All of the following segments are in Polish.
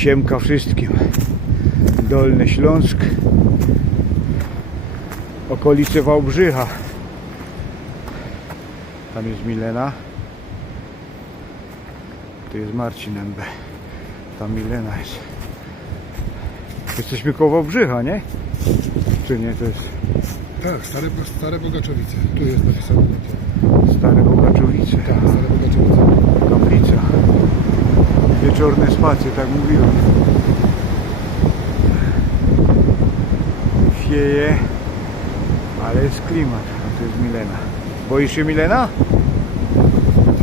Siemka wszystkim. Dolny Śląsk. Okolice Wałbrzycha. Tam jest Milena. Tu jest Marcin MB. Tam Milena jest. Jesteśmy koło Wałbrzycha, nie? Czy nie? To jest Tak, stare, stare Bogaczowice. Tu jest napisane. Stare Bogaczowice. Tak, stare Bogaczowice. Kaplica. Wieczorne spacje, tak mówiłem. Wieje, ale jest klimat. A to jest Milena. Boisz się Milena?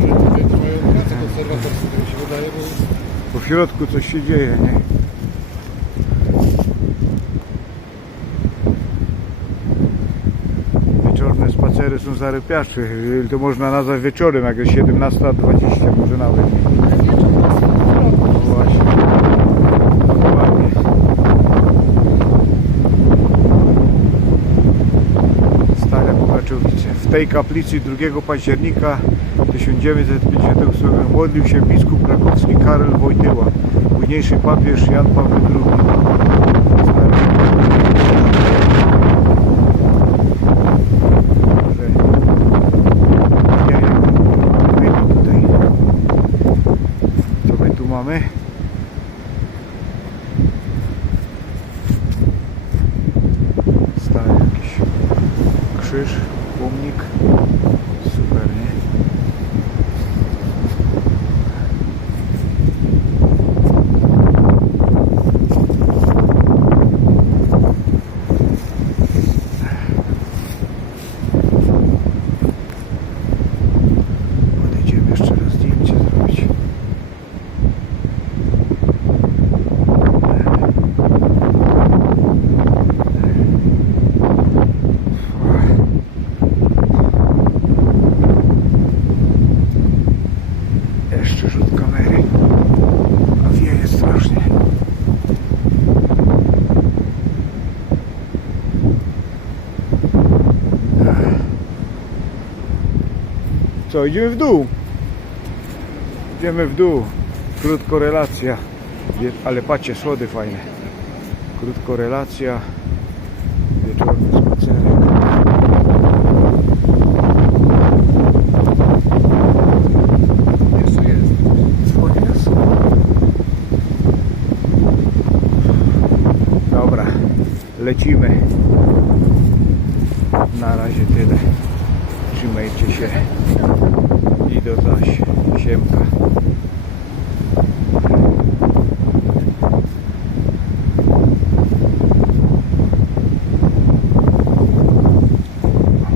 Że tutaj trwają prace konserwatorskie, to mi się wydaje, bo jest... Bo w środku coś się dzieje, nie? Wieczorne spacery są zarypiacze. To można nazwać wieczorem, jak jest 17.20 może nawet. No właśnie. Dokładnie. Stare Bogaczowice. W tej kaplicy 2 października 1958 modlił się biskup krakowski Karol Wojtyła, późniejszy papież Jan Paweł II. Co my tu mamy? Stary jakiś krzyż, питомник. Co, idziemy w dół? Idziemy w dół. Krótko relacja. Ale patrzcie, schody fajne. Krótko relacja. Wieczorny spacerek. Dobra, lecimy. Na razie tyle. Trzymajcie się.